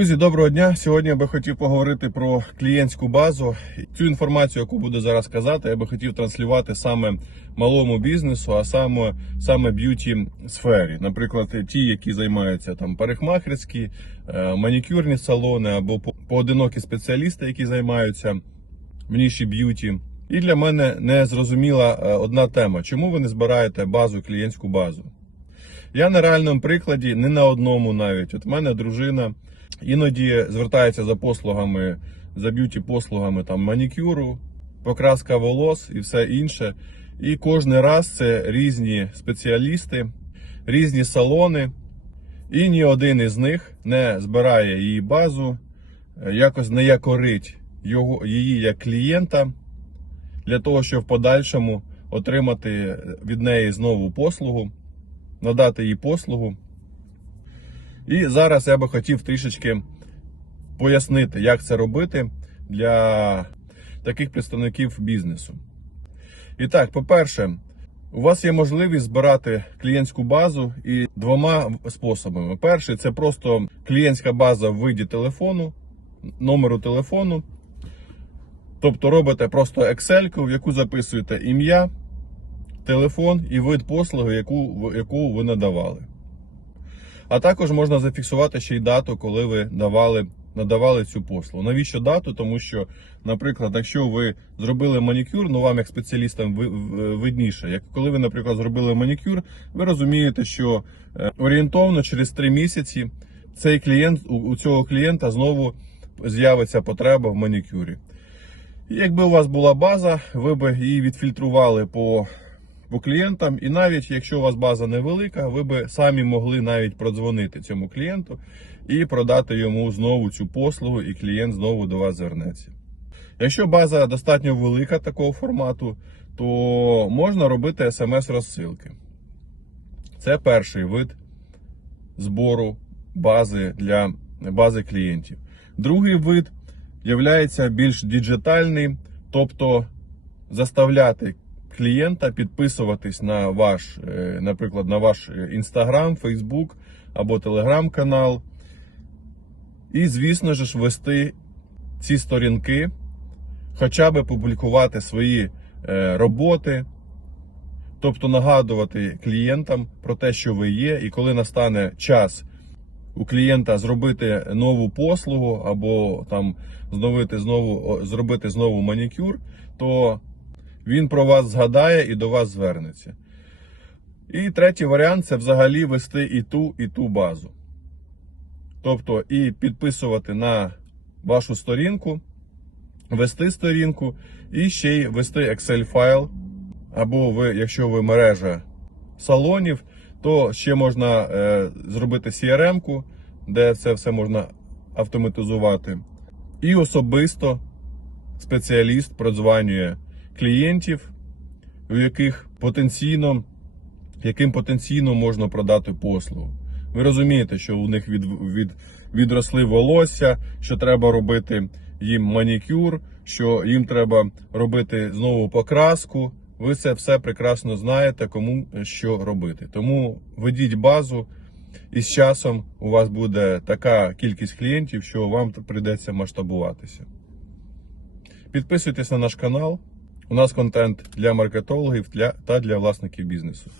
Друзі, доброго дня. Сьогодні я би хотів поговорити про клієнтську базу. Цю інформацію, яку буду зараз казати, я би хотів транслювати саме малому бізнесу, а саме саме б'юті сфері. Наприклад, ті, які займаються там парикмахерські, е, манікюрні салони або поодинокі спеціалісти, які займаються в ніші б'юті. І для мене не зрозуміла е, одна тема: чому ви не збираєте базу, клієнтську базу? Я на реальному прикладі, не на одному навіть. От в мене дружина іноді звертається за послугами, за б'юті послугами там манікюру, покраска волос і все інше. І кожен раз це різні спеціалісти, різні салони, і ні один із них не збирає її базу, е, якось не якорить його, її як клієнта для того, щоб в подальшому отримати від неї знову послугу, надати їй послугу. І зараз я би хотів трішечки пояснити, як це робити для таких представників бізнесу. І так, по-перше, у вас є можливість збирати клієнтську базу і двома способами. Перший це просто клієнтська база в виді телефону, номеру телефону. Тобто робите просто Excel, в яку записуєте ім'я, телефон і вид послуги, яку, яку ви надавали. А також можна зафіксувати ще й дату, коли ви давали, надавали цю послугу. Навіщо дату? Тому що, наприклад, якщо ви зробили манікюр, ну вам як спеціалістам ви- видніше. Як коли ви, наприклад, зробили манікюр, ви розумієте, що е, орієнтовно через 3 місяці цей клієнт у цього клієнта знову з'явиться потреба в манікюрі. Якби у вас була база, ви б її відфільтрували по, по клієнтам, і навіть якщо у вас база невелика, ви б самі могли навіть продзвонити цьому клієнту і продати йому знову цю послугу, і клієнт знову до вас звернеться. Якщо база достатньо велика такого формату, то можна робити смс-розсилки. Це перший вид збору бази для бази клієнтів. Другий вид являється більш діджитальний, тобто заставляти клієнта підписуватись на ваш, е, наприклад, на ваш Instagram, Facebook або Telegram канал. І, звісно ж, вести ці сторінки, хоча б публікувати свої е, роботи, тобто нагадувати клієнтам про те, що ви є, і коли настане час у клієнта зробити нову послугу або там зновити знову зробити знову манікюр, то він про вас згадає і до вас звернеться. І третій варіант це взагалі вести і ту, і ту базу. Тобто і підписувати на вашу сторінку, вести сторінку, і ще й вести Excel файл. Або ви, якщо ви мережа салонів, то ще можна е, зробити CRM-ку, де це все можна автоматизувати. І особисто спеціаліст продзванює клієнтів, у яких потенційно, яким потенційно можна продати послугу. Ви розумієте, що у них від, від, відросли волосся, що треба робити їм манікюр, що їм треба робити знову покраску. Ви це все прекрасно знаєте, кому що робити. Тому ведіть базу, і з часом у вас буде така кількість клієнтів, що вам прийдеться масштабуватися. Підписуйтесь на наш канал. У нас контент для маркетологів для- та для власників бізнесу.